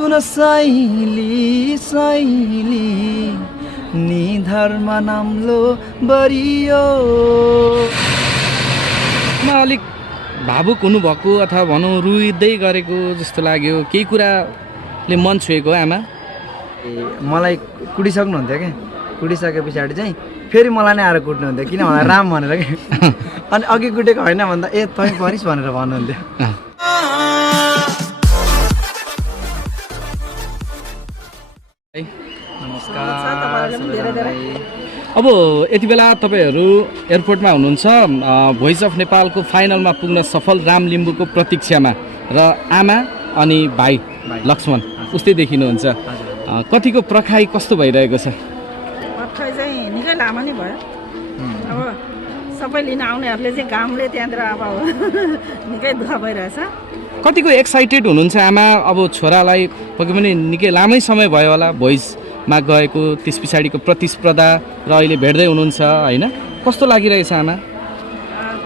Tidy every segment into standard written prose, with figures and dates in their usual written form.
सुन सैली सैली निधरमा नाम्लो बरियो। अलिक भावुक हुनुभएको अथवा भनौँ रुँदै गरेको जस्तो लाग्यो, केही कुराले मन छोएको आमा? मलाई कुटिसक्नुहुन्थ्यो क्या, कुटिसके पछाडि चाहिँ फेरि मलाई नै आएर कुट्नुहुन्थ्यो, किन भन्दा राम भनेर कि अनि अघि कुटेको होइन भन्दा ए तँ परिस् भनेर भन्नुहुन्थ्यो। अब यति बेला तपाईँहरू एयरपोर्टमा हुनुहुन्छ, भोइस अफ नेपालको फाइनलमा पुग्न सफल राम लिम्बूको प्रतीक्षामा, र आमा अनि भाइ लक्ष्मण उस्तै देखिनुहुन्छ। कतिको पर्खाइ कस्तो भइरहेको छ? पर्खाइ चाहिँ निकै लामो नै भयो। अब सबै लिन आउनेहरूले चाहिँ घामले त्यहाँतिर अब निकै दुःख भइरहेछ। कतिको एक्साइटेड हुनुहुन्छ आमा? अब छोरालाई पक्कै पनि निकै लामै समय भयो होला भोइसमा गएको, त्यस पछाडिको प्रतिस्पर्धा र अहिले भेट्दै हुनुहुन्छ होइन, कस्तो लागिरहेछ आमा?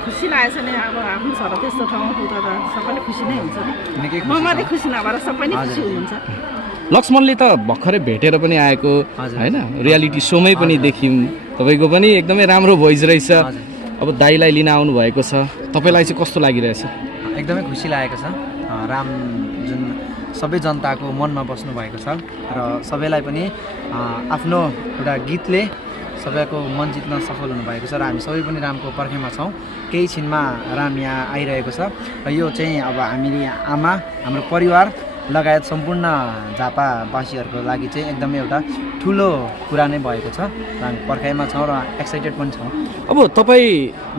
खुसी लागेछ नि, अब आफ्नो छोरा त्यस्तो ठाउँमा पुग्दा त सबैले खुसी नै हुन्छ नि, म मात्रै खुसी नभएर सबै नै खुसी हुनुहुन्छ। लक्ष्मणले त भर्खरै भेटेर पनि आएको होइन, रियालिटी सोमै पनि देख्यौँ, तपाईँको पनि एकदमै राम्रो भोइस रहेछ। अब दाइलाई लिन आउनु भएको छ, तपाईँलाई चाहिँ कस्तो लागिरहेछ? एकदमै खुसी लागेको छ। राम जुन सबै जनताको मनमा बस्नु भएको छ र सबैलाई पनि आफ्नो एउटा गीतले सबैको मन जित्न सफल हुनुभएको छ, र हामी सबै पनि रामको पर्खाइमा छौँ। केही छिनमा राम यहाँ आइरहेको छ, र यो चाहिँ अब हामीले आमा, हाम्रो परिवार लगायत सम्पूर्ण झापावासीहरूको लागि चाहिँ एकदमै एउटा ठुलो कुरा नै भएको छ, र हामी पर्खाइमा छौँ र एक्साइटेड पनि छौँ। अब तपाईँ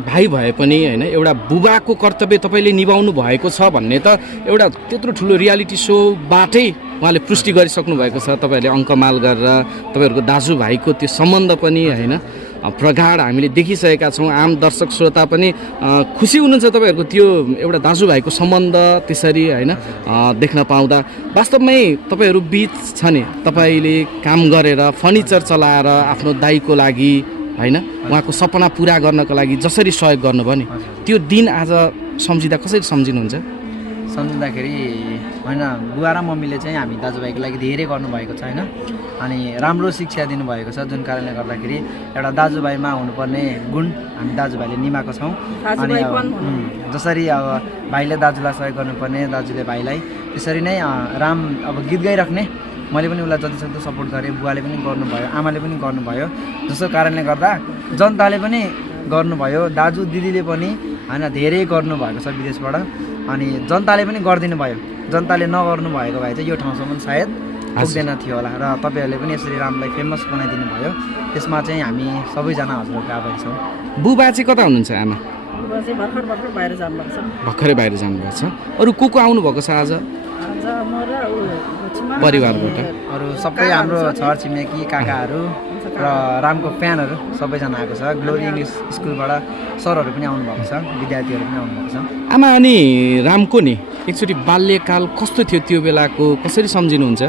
भाइ भए पनि होइन, एउटा बुबाको कर्तव्य तपाईँले निभाउनु भएको छ भन्ने त एउटा त्यत्रो ठुलो रियालिटी सोबाटै उहाँले पुष्टि गरिसक्नु भएको छ। तपाईँहरूले अङ्कमाल गरेर तपाईँहरूको दाजुभाइको त्यो सम्बन्ध पनि होइन प्रगाढ हामीले देखिसकेका छौँ। आम दर्शक श्रोता पनि खुसी हुनुहुन्छ तपाईँहरूको त्यो एउटा दाजुभाइको सम्बन्ध त्यसरी होइन देख्न पाउँदा। वास्तवमै तपाईँहरू बिच छ नि, तपाईँले काम गरेर फर्निचर चलाएर आफ्नो दाइको लागि होइन, उहाँको सपना पुरा गर्नको लागि जसरी सहयोग गर्नुभयो नि, त्यो दिन आज सम्झिँदा कसरी सम्झिनुहुन्छ? सम्झिँदाखेरि होइन, बुवा र मम्मीले चाहिँ हामी दाजुभाइको लागि धेरै गर्नुभएको छ होइन, अनि राम्रो शिक्षा दिनुभएको छ, जुन कारणले गर्दाखेरि एउटा दाजुभाइमा हुनुपर्ने गुण हामी दाजुभाइले निभाएको छौँ। अनि जसरी अब भाइले दाजुलाई सहयोग गर्नुपर्ने, दाजुले भाइलाई, त्यसरी नै राम अब गीत गाइराख्ने मैले पनि उसलाई जतिसक्दो सपोर्ट गरेँ, बुवाले पनि गर्नुभयो, आमाले पनि गर्नुभयो, जसको कारणले गर्दा जनताले पनि गर्नुभयो, दाजु दिदीले पनि होइन धेरै गर्नुभएको छ विदेशबाट, अनि जनताले पनि गरिदिनु भयो। जनताले नगर्नु भएको भए चाहिँ यो ठाउँसम्म सायद पुग्दैन थियो होला, र तपाईँहरूले पनि यसरी रामलाई फेमस बनाइदिनु भयो, त्यसमा चाहिँ हामी सबैजना हजुरहरूको आभारी छौँ। बुबा चाहिँ कता हुनुहुन्छ आमा? बुबा चाहिँ भर्खर बाहिर जानुभएको छ। भर्खरै बाहिर जानुभएको छ। अरू को आउनुभएको छ आज परिवारबाट? अरू सबै हाम्रो छरछिमेकी काकाहरू र रामको फ्यानहरू सबैजना आएको छ। ग्लोरी इङ्ग्लिस स्कुलबाट सरहरू पनि आउनुभएको छ, विद्यार्थीहरू पनि आउनुभएको छ। आमा अनि रामको नि एकचोटि बाल्यकाल कस्तो थियो, त्यो बेलाको कसरी सम्झिनुहुन्छ?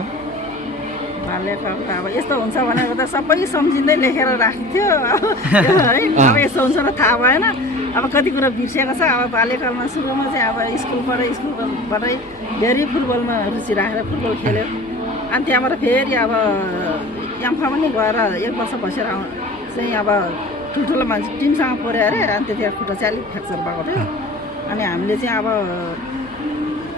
बाल्यकाल त अब यस्तो हुन्छ भनेर त सबै सम्झिँदै लेखेर राख्थ्यो है, अब यस्तो हुन्छ र थाहा भएन। अब कति कुरा बिर्सेको छ। अब बाल्यकालमा सुरुमा चाहिँ अब स्कुलबाटै धेरै फुटबलमा रुचि राखेर फुटबल खेल्यो, अनि त्यहाँबाट फेरि अब याम्फा पनि गएर 1 वर्ष बसेर चाहिँ अब ठुल्ठुलो मान्छे टिमसँग पऱ्यो अरे, अनि त्यतिखेर खुट्टा चाहिँ अलिक फ्र्याक्चर भएको थियो। अनि हामीले चाहिँ अब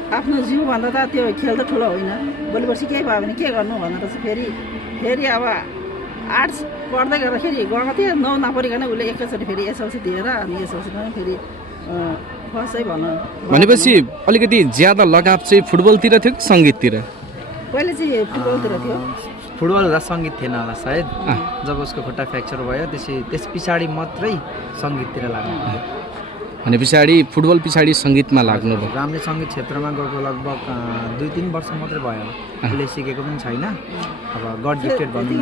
आफ्नो जिउभन्दा त त्यो खेल त ठुलो होइन, भोलि पर्सि केही भयो भने के गर्नु भनेर चाहिँ फेरि अब आर्ट्स पढ्दै गर्दाखेरि गएको थिएँ, 9 नपढिकन उसले एकैचोटि फेरि एसएलसी दिएर, अनि एसएलसीमा फेरि फर्स्टै भनेपछि अलिकति ज्यादा लगाव चाहिँ फुटबलतिर थियो कि सङ्गीततिर? पहिले चाहिँ फुटबलतिर थियो। फुटबल र सङ्गीत थिएन होला सायद, जब उसको खुट्टा फ्र्याक्चर भयो त्यस पछाडि मात्रै सङ्गीततिर लाग्नु। भने पछाडि फुटबल पछाडि सङ्गीतमा लाग्नुभयो। राम्रै सङ्गीत क्षेत्रमा गएको लगभग 2-3 वर्ष मात्रै भयो, उसले सिकेको पनि छैन, अब गड गिफ्टेड भन्नु।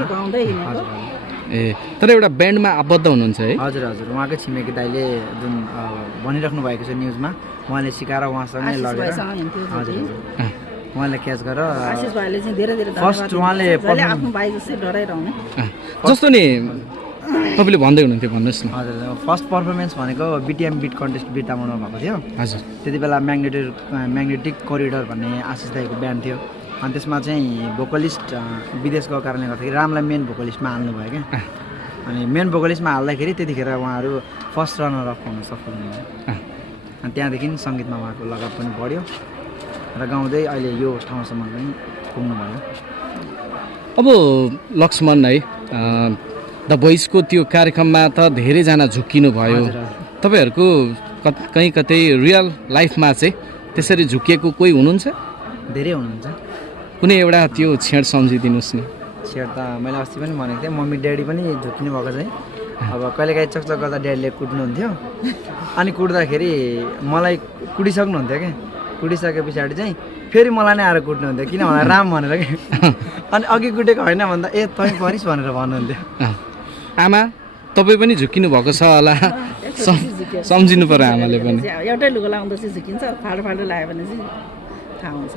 ए तर एउटा ब्यान्डमा आबद्ध हुनुहुन्छ है? हजुर हजुर, उहाँकै छिमेकी दाइले जुन भनिराख्नु भएको छ न्युजमा, उहाँले सिकाएर उहाँसँगै लगेर हजुर उहाँले क्याच गरेर फर्स्ट उहाँले जस्तो नि तपाईँले भन्दै हुनुहुन्थ्यो, भन्नुहोस् न। हजुर, फर्स्ट पर्फर्मेन्स भनेको बिटिएम बिट कन्टेस्ट बिर्तामोडमा भएको थियो। हजुर, त्यति बेला म्याग्नेटिक कोरिडोर भन्ने आशिष दाईको ब्यान्ड थियो, अनि त्यसमा चाहिँ भोकलिस्ट विदेश गएको कारणले गर्दाखेरि रामलाई मेन भोकलिस्टमा हाल्नुभयो क्या अनि मेन भोकलिस्टमा हाल्दाखेरि त्यतिखेर उहाँहरू फर्स्ट रनर अफ हुन सफल हुनुभयो अनि त्यहाँदेखि सङ्गीतमा उहाँको लगाव पनि बढ्यो र गाउँदै अहिले यो ठाउँसम्म पनि पुग्नुभयो। अब लक्ष्मण है द भोइसको त्यो कार्यक्रममा त धेरैजना झुक्किनु भयो तपाईँहरूको कहीँ कतै रियल लाइफमा चाहिँ त्यसरी झुकिएको कोही हुनुहुन्छ? धेरै हुनुहुन्छ। कुनै एउटा त्यो छेड सम्झिदिनुहोस् न। छेड त मैले अस्ति पनि भनेको थिएँ मम्मी ड्याडी पनि झुक्किनु भएको चाहिँ अब कहिलेकाहीँ चकचक गर्दा ड्याडीले कुट्नुहुन्थ्यो अनि कुट्दाखेरि मलाई कुटिसक्नुहुन्थ्यो क्या कुटिसके पछाडि चाहिँ फेरि मलाई नै आएर कुट्नुहुन्थ्यो किन भन्दा राम भनेर कि अनि अघि कुटेको होइन भन्दा ए तँ परिस् भनेर भन्नुहुन्थ्यो। आमा तपाईँ पनि झुक्किनु भएको छ होला सम्झिनु पर्यो आमाले पनि। एउटै लुगा लाउँदा चाहिँ झुकिन्छ फाल्टो फाल्टो लगायो भने चाहिँ थाहा हुन्छ।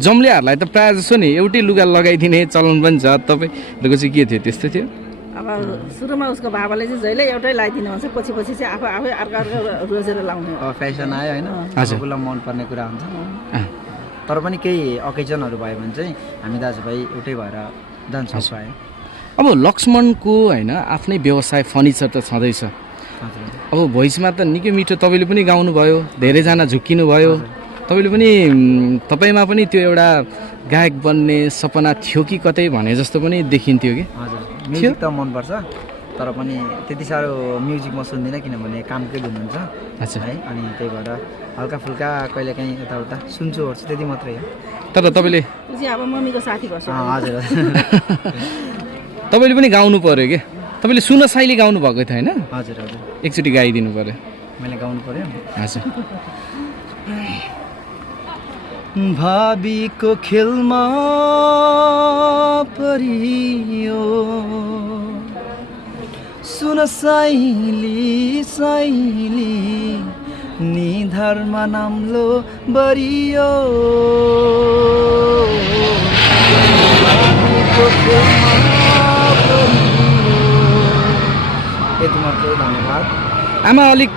जम्लेहरूलाई त प्रायः जसो नि एउटै लुगा लगाइदिने चलन पनि छ तपाईँहरूको चाहिँ के थियो त्यस्तो थियो? अब सुरुमा उसको बाबाले चाहिँ जहिले एउटै लगाइदिनु भन्छ पछि पछि चाहिँ आफै अर्को रोजेर लाउने फेसन आयो होइन आफूलाई मनपर्ने कुरा हुन्छ तर पनि केही अकेजनहरू भयो भने चाहिँ हामी दाजुभाइ एउटै भएर जान्छौँ। अब लक्ष्मणको होइन आफ्नै व्यवसाय फर्निचर त छँदैछ। अब भोइसमा त निकै मिठो तपाईँले पनि गाउनुभयो धेरैजना झुक्किनु भयो तपाईँमा पनि त्यो एउटा गायक बन्ने सपना थियो कि कतै भने जस्तो पनि देखिन्थ्यो कि? हजुर म्युजिक त मनपर्छ तर पनि त्यति साह्रो म्युजिक म सुन्दिनँ किनभने कामकै धुन हुन्छ है अनि त्यही भएर हल्का फुल्का कहिलेकाहीँ यताउता सुन्छु ओर्छु त्यति मात्रै हो। तर तपाईँले अब मम्मीको साथी गर्छ। हजुर तपाईँले पनि गाउनु पर्यो कि तपाईँले सुन साइली गाउनु भएको थियो होइन? हजुर हजुर एकचोटि गाइदिनु पर्यो। मैले गाउनु पर्यो हजुर। भाबीको खेलमा परियो सुन साइली साइली निधारमा नाम्लो बरियो भाबीको खेलमा परियो। धन्यवाद। आमा अलिक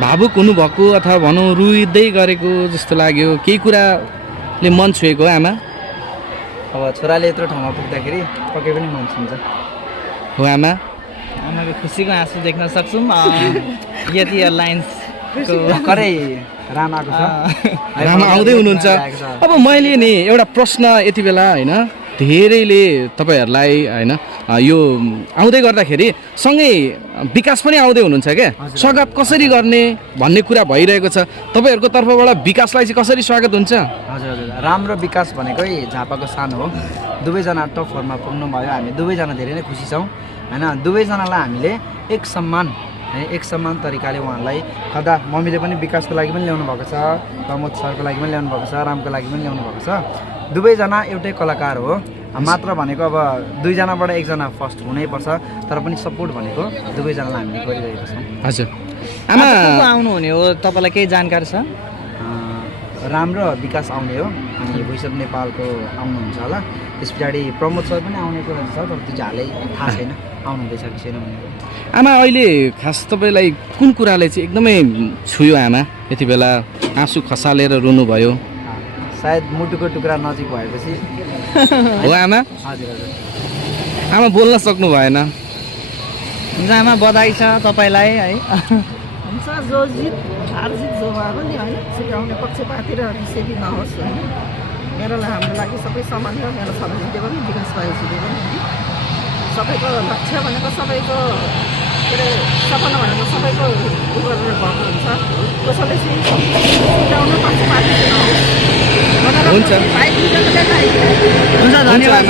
भावुक हुनुभएको अथवा भनौँ रुँदै गरेको जस्तो लाग्यो केही कुराले मन छोएको आमा? अब छोराले यत्रो ठाउँमा पुग्दाखेरि पक्कै पनि मन छुन्छ। हो आमा? आमाको खुसीको आँसु देख्न सक्छौँ यति लाइन्स भर्खरै राम आएको छ राम आउँदै हुनुहुन्छ। अब मैले नि एउटा प्रश्न यति बेला होइन धेरैले तपाईँहरूलाई होइन यो आउँदै गर्दाखेरि सँगै विकास पनि आउँदै हुनुहुन्छ क्या स्वागत कसरी गर्ने भन्ने कुरा भइरहेको छ तपाईँहरूको तर्फबाट विकासलाई चाहिँ कसरी स्वागत हुन्छ? हजुर हजुर राम्रो विकास भनेकै झापाको सानो हो दुवैजना टप फोरमा पुग्नु भयो हामी दुवैजना धेरै नै खुसी छौँ होइन दुवैजनालाई हामीले एक समान तरिकाले उहाँलाई खदा मम्मीले पनि विकासको लागि पनि ल्याउनु भएको छ प्रमोद सरको लागि पनि ल्याउनु भएको छ रामको लागि पनि ल्याउनु भएको छ दुवैजना एउटै कलाकार हो मात्र भनेको अब दुईजनाबाट एकजना फर्स्ट हुनैपर्छ तर पनि सपोर्ट भनेको दुवैजनालाई हामीले गरिरहेको छौँ। हजुर आमा आउनु हुने हो तपाईँलाई केही जानकारी छ? राम र विकास आउने हो अनि भोइस अफ नेपालको आउनुहुन्छ होला त्यस पछाडि प्रमोद सर पनि आउने कुरा छ तर त्यो चाहिँ हालै थाहा छैन आउनुहुँदैछ कि छैन भनेर। आमा अहिले खास तपाईँलाई कुन कुराले चाहिँ एकदमै छुयो आमा यति बेला आँसु खसालेर रुनुभयो? सायद मुटुको टुक्रा नजिक भएपछि हो आमा? हजुर हजुर आमा बोल्न सक्नु भएन। हुन्छ आमा बधाई छ तपाईँलाई है। हुन्छ जो जित हार जित जो भए पनि होइन सिकाउने पक्षपाती र रिसेवी नहोस् होइन मेरो हाम्रो लागि सबै समान हो मेरो सभाजितले पनि विकास भाइजीले पनि सबैको लक्ष्य भनेको सबैको के अरे सपना भनेको सबैको उ गरेर भएको हुन्छ कसैले चाहिँ सिकाउनु पक्षपाती नहोस्। हुन्छ धन्यवाद।